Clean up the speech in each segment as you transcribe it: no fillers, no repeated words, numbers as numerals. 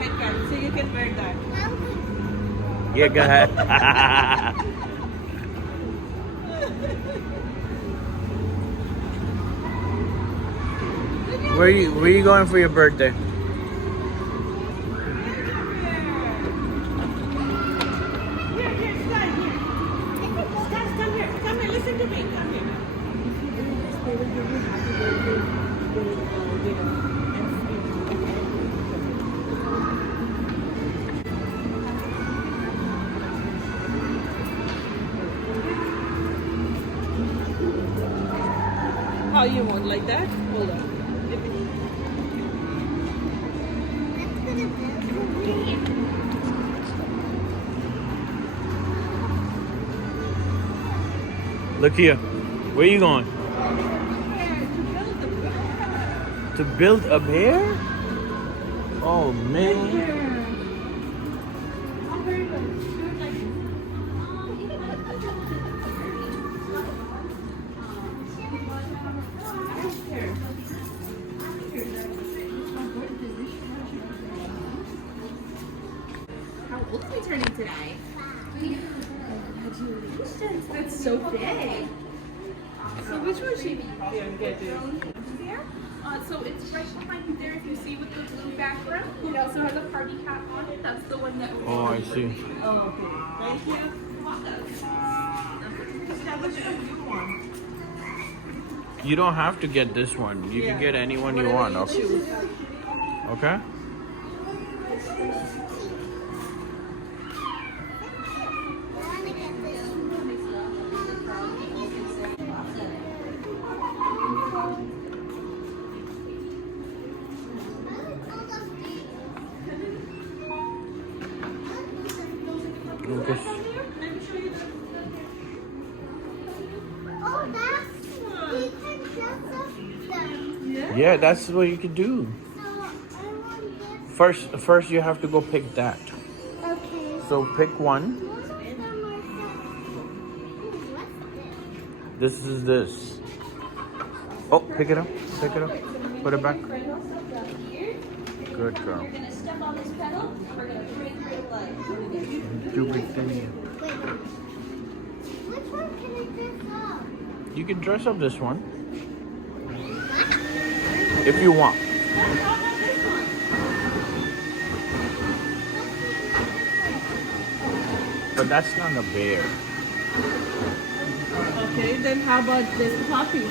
head cap so you can wear that. Yeah, go ahead. Where you going for your birthday? Here, Sky, here. Sky, come here. Come here, listen to me. Come here. They will give you happy birthday dinner. How you want, like that? Hold on. Look here. Where you going? To build a bear? Oh man. How old are we turning today? Congratulations, that's so big. So which one should get it? There. So it's right behind you there if you see with the blue background. It also has a party hat on it. That's the one that Oh, I see. Oh, okay. Thank you. Which one do you want? You don't have to get this one. You can get any one you want. Okay. Okay. Okay. Oh, that's we can dress up them. Yeah, that's what you can do. So I want this. First you have to go pick that. Okay. So pick one. Most of them are what's This is this. Oh, pick it up. Pick it up. Put it back. Good girl. You're gonna step on this pedal and we're gonna bring your leg. Too big thing. this? Wait. Which one can I dress up? You can dress up this one. If you want. But that's not a bear. Okay, then how about this puppy?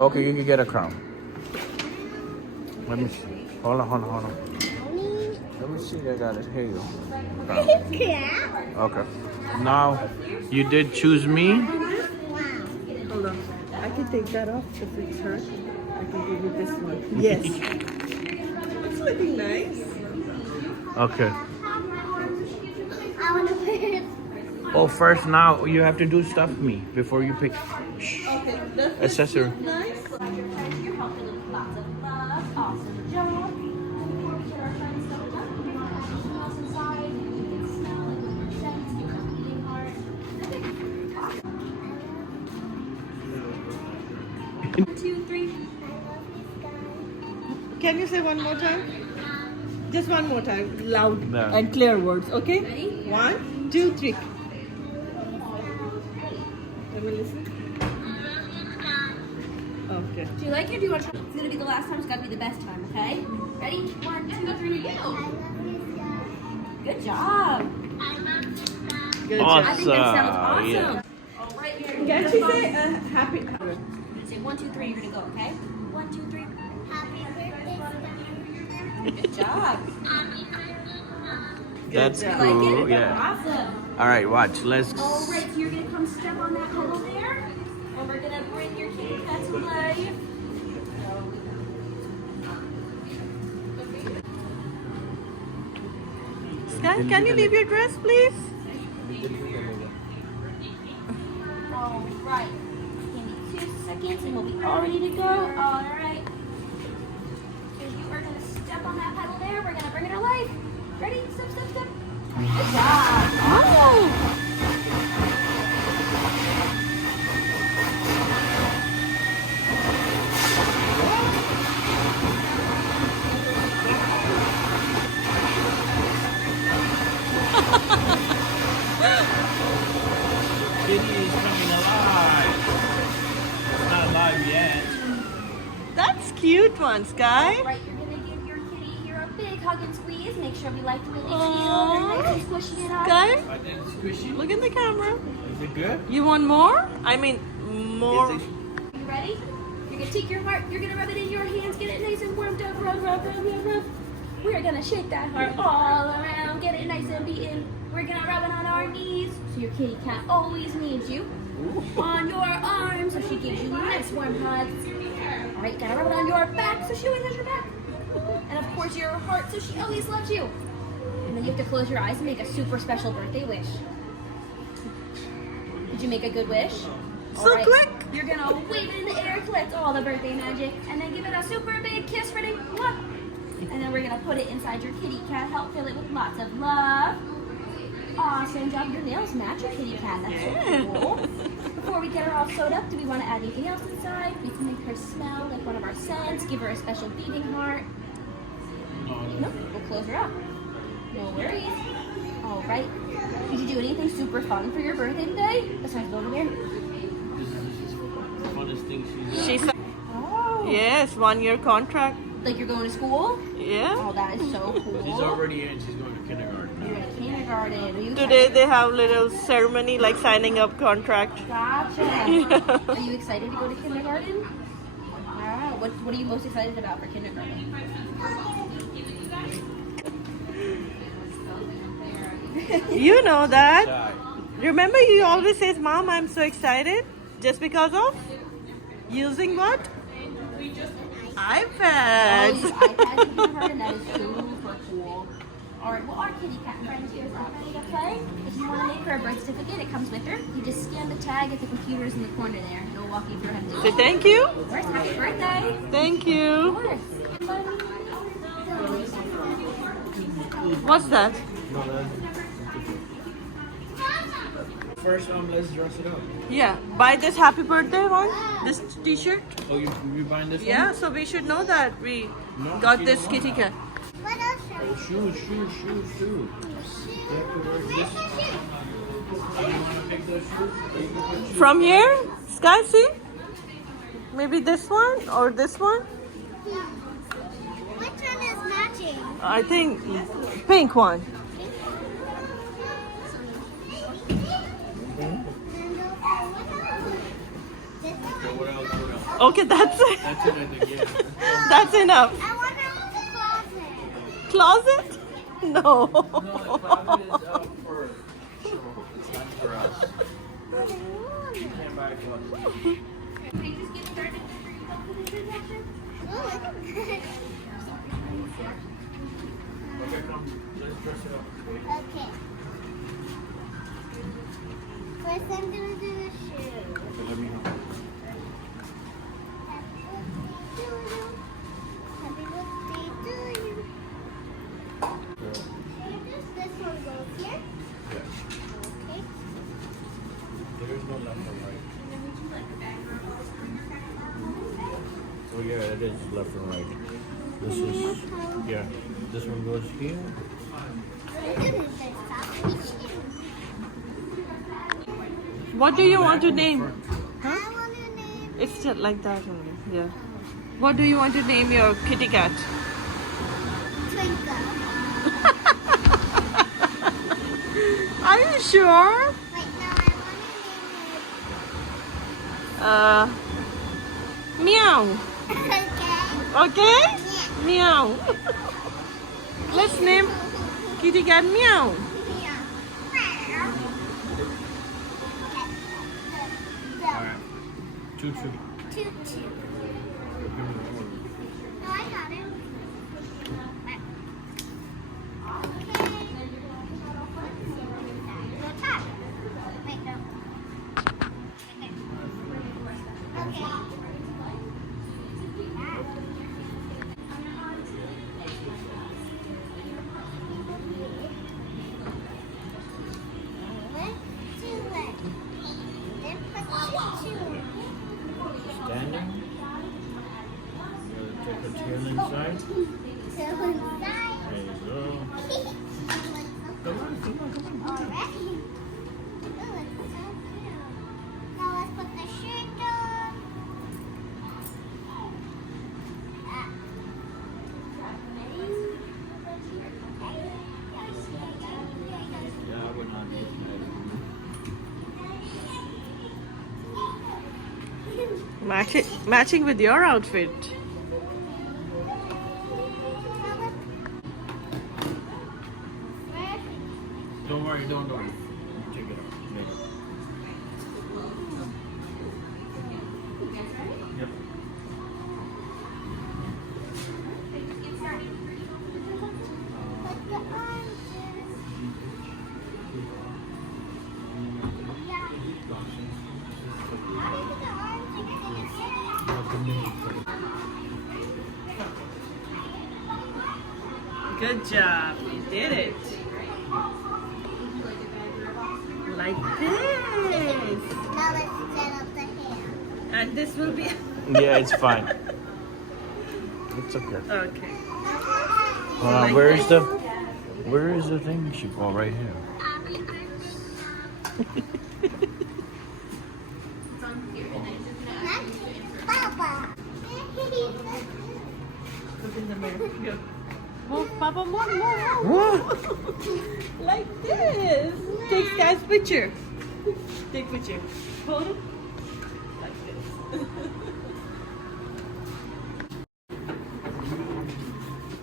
Okay, you can get a crown. Let me see. Hold on. Let me see. I got it. Here you go. Crown. Yeah. Okay. Now, you did choose me. Wow. Hold on. I can take that off if it's her. I can give you this one. Yes. It's looking nice. Okay. I want to put it. Oh, first now you have to do stuff me before you pick Okay, does this accessory. look nice? Glad you're proud of your help with lots of love. Awesome job. Before we get our friends started up, we want to have something else inside. You can smell it with your sense, your beating heart. Okay. 1, 2, 3. Can you say one more time? Just one more time. Loud No. and clear words, okay? Ready? 1, 2, 3. Let me listen. Okay. Do you like it or do you want to try? It's going to be the last time. It's got to be the best time, okay? Ready? 1, 2, 3, go. Good job. Good Awesome. I think that sounds awesome. Yeah. All right, here. Can she say happy? I'm going to say 1, 2, 3. You're going to go, okay? 1, 2, 3. Happy birthday, Good job. That's job. Like cool. it? Yeah. Awesome. All right, watch. Let's. All right, so you're going to come step on that pedal there. And we're going to bring your kitty cat to life. Sky, can you leave your dress, please? All right. Give me 2 seconds and we'll be all ready to go. All right. So you are going to step on that pedal there. We're going to bring it to life. Ready? Step, step, step. Good job. Awesome. cute one, Sky. All right, you're gonna give your kitty here a big hug and squeeze. Make sure we like to really feel Aww. nice and squishy it up. Sky, I did squishy. look at the camera. Is it good? You want more? I mean, more. Is it- You ready? You're gonna take your heart, you're gonna rub it in your hands, get it nice and warmed up, rub, rub, rub, rub, rub. We're gonna shake that heart all around, get it nice and beaten. We're gonna rub it on our knees, so your kitty cat always needs you. On your arms, so she gives you nice warm hugs. All right, gotta rub it on your back, so she always has your back. And of course your heart, so she always loves you. And then you have to close your eyes and make a super special birthday wish. Did you make a good wish? So All quick. You're gonna wave it in the air, collect all the birthday magic, and then give it a super big kiss, ready? Mwah. And then we're gonna put it inside your kitty cat, help fill it with lots of love. Awesome job. Your nails match your kitty cat. That's so cool. Before we get her all sewed up, do we want to add anything else inside? We can make her smell like one of our scents, give her a special beating heart. Nope, we'll close her up. No worries. All right. Did you do anything super fun for your birthday today? Besides go over there. This is the funnest thing she's She said, Oh. yes, 1-year contract. Like you're going to school? Yeah. Oh, that is so cool. She's already in. She's going to kindergarten. You're in kindergarten. Are you Today excited? they have little ceremony like signing up contract. Gotcha. Yeah. Are you excited to go to kindergarten? Wow. What are you most excited about for kindergarten? You know that. Shy. Remember you always says, Mom, I'm so excited. Just because of using what? Oh, iPads. you iPads in kindergarten? That is super cool. All right, well, our kitty cat friend here is all ready to play. If you want to make her a birth certificate, it comes with her. You just scan the tag at the computers in the corner there. It'll walk you through how to do Say it. thank you. Of course, happy birthday. Thank Of you. course. What's that? No, first, let's dress it up. Yeah. Buy this happy birthday one. This t-shirt. Oh, you buying this Yeah, so we should know that we No, got she this don't kitty want cat. What else should one? Shoes. You have to wear this. Do you want to pick those shoes? Or you can put shoes From on. here, Sky, see? Maybe this one or this one? Which one is matching? I think pink one. Okay, what else? What else? Okay, that's it. That's it, I think, yeah. That's enough. I want to closet. Closet? No. No, the closet is out for show. It's not for us. You can't buy a closet. Can you just get started before you go for this injection? Okay, come. Let's dress it up. Okay. First, I'm gonna do the shoe. Okay, let me help. Happy birthday to you. This one goes here. Yeah. Okay. There is no left or right. Oh yeah, it is left and right. This is, yeah. This one goes here. What do you want to name? I want to name It's just like that only. Yeah. What do you want to name your kitty cat? Twinkle. Are you sure? Wait, no, I want Meow. to name it. Okay? Yeah. Meow. Let's name kitty cat Meow. Alright. Two. Tutu. No, I got it. Okay. No tap. Wait, no. Okay. Standing. Take a tail inside. There you go. Come on. Now let's put the shirt on. Matching with your outfit. Don't worry, don't worry. Take it off. Later. Yep. Good job. You did it. Like this. Now let's set up the hair. And this will be... Yeah, it's fine. It's okay. Okay. Hold on, where is the thing? She go right here. Papa. Look in the mirror. Go. Move, Papa, move. What? Like this. Take Sky's picture. Take picture. Hold it. Like this.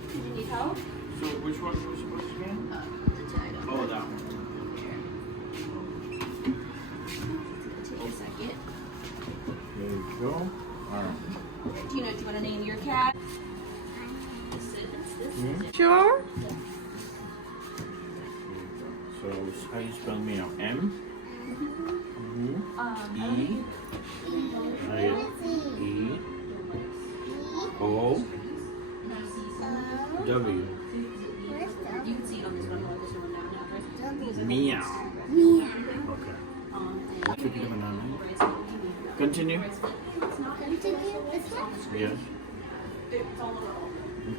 Did you need help? So which one are we supposed to get? The tag. Oh, that one. Take a second. There you go. Alright. Do you want to name your cat? This. Sure? So how do you spell meow? M? E? E? O? W? You can see it on this one. Hold this one down now. Meow. Meow. Okay. Continue. Continue this one. Yes.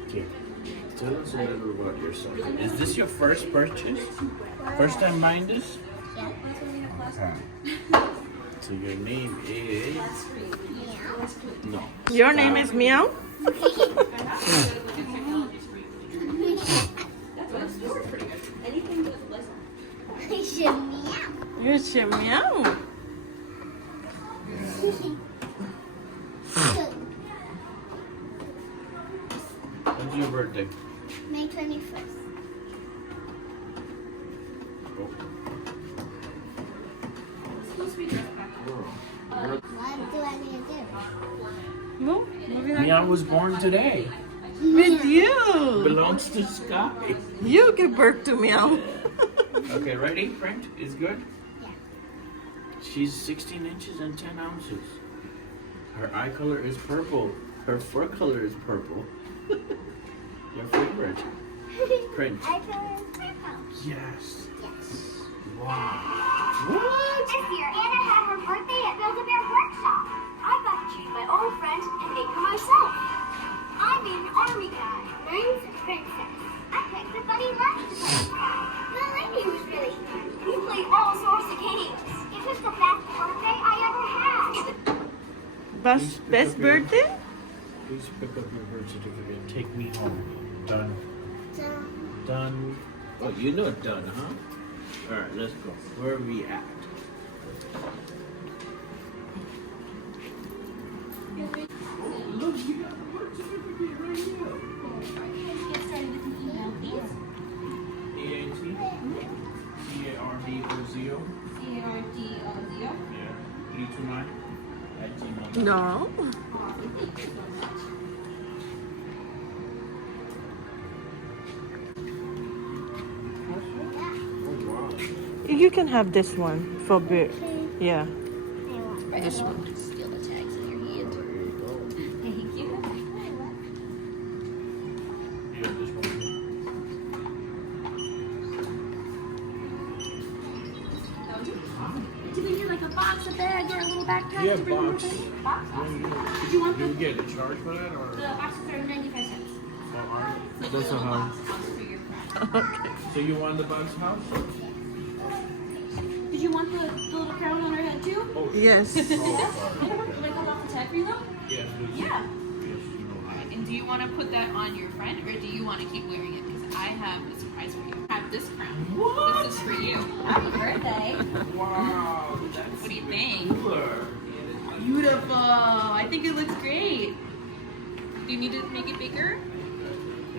Okay. Tell us a little about yourself. Is this your first purchase? First time buying this? Yeah. Okay. So your name is... No. Your name is Meow? Anything with listen. I should meow. You should Meow. When's your birthday? May 21st. Oh. What do I need to do? Move. Moving on. Meow was born today. With you. Belongs to Sky. You give birth to Meow. Okay, ready? Print is good? Yeah. She's 16 inches and 10 ounces. Her eye color is purple. Her fur color is purple. Your favorite? Print. I feel purple. Yes. Yes. Wow. What? This year, Anna had her birthday at Build-A-Bear Workshop. I got to choose my own friend and make her myself. I made an army guy. Mine's a princess. I picked the Buddy Lunch guy. The lady was really fun. We played all sorts of games. It was the best birthday I ever had. Best birthday? Please pick up your birth certificate. Take me home. Done. Done. Oh, you know done, huh? Alright, let's go. Where are we at? Look, you got the birth certificate right here. Get started with an email, please. EAT? CARDOZO? CARDOZO. Yeah. 329 at gmail. No. Awesome. Thank you so much. Oh, wow. You can have this one for birth. Yeah. This one. Steal the tags in your hand. There you go. Thank you. Yeah, this one. Do we need like a box, a bag, or a little backpack? Yeah, to bring box. with us? Box? Yeah, Did you want Do the, we get a charge for that or? the boxes are 95 cents. That's Little a box house. house for your friend. Okay. So you want the box house? Did you want the little crown on her head too? Oh, Yes. Oh, sorry. Can I hold off the tag for you though? Yes, please. Yeah. Yes, you know. And do you want to put that on your friend, or do you want to keep wearing it? Because I have a surprise for you. I have this crown. What? This is for you. Happy birthday. Wow, that's What do you think? cooler. Beautiful. I think it looks great. Do you need to make it bigger?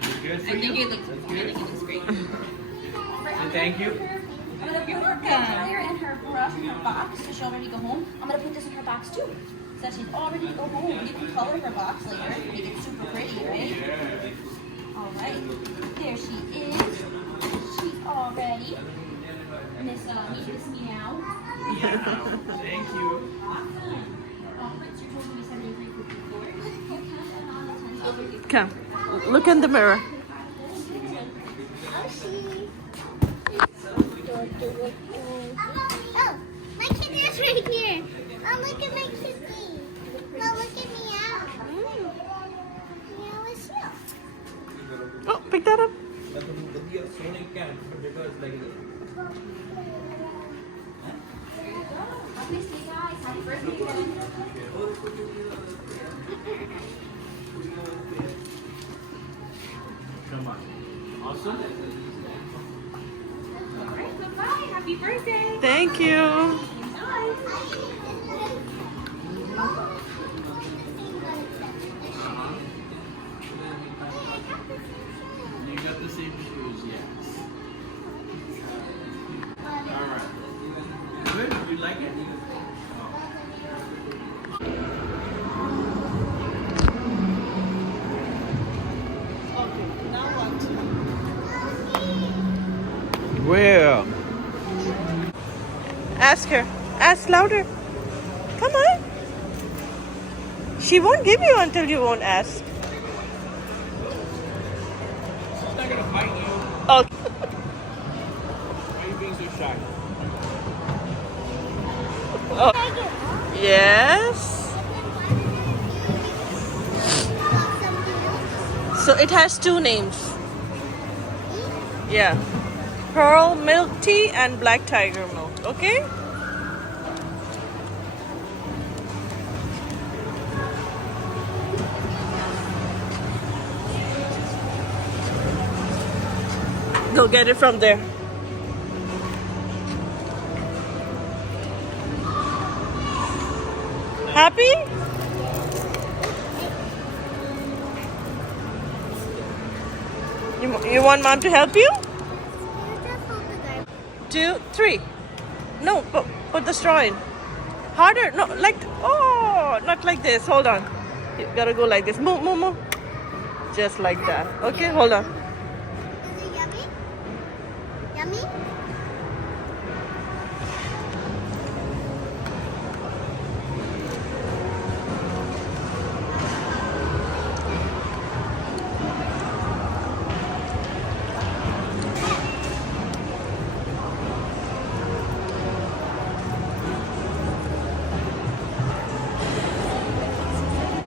Is it good for I think you? it looks. That's I good. think it looks great. Say thank you. I'm gonna put her concealer and her brush in her box so she'll ready to go home. I'm gonna put this in her box too. So that she's all ready to go home. You can color her box later. Make it super pretty, right? Alright. There she is. She's all ready. Miss Meow. Yeah. Thank you. Awesome. Fritz, you're totally 73 for before. You can add on the 10 over here. Come. Look in the mirror. Oh, my kitty's right here. Oh, look at my kitty. No, look at Meow. Meow is here. Oh, pick that up. Obviously, guys, happy birthday again. Come on. Awesome. Alright, bye-bye. Happy birthday. Thank you. You got the same shoes, yes. Alright. Good? You like it? Where? Ask her. Ask louder. Come on. She won't give you until you won't ask. She's not gonna bite you. Okay. Why are you being so shy? Oh. Yes. So it has two names. Yeah. Pearl milk tea and black tiger milk. Okay? Go get it from there. Happy? You want mom to help you? 2, 3. No, put the straw in. Harder. No, like, oh, not like this. Hold on. You gotta go like this. Move, move, move. Just like that. Okay, hold on. Is it yummy? Yummy?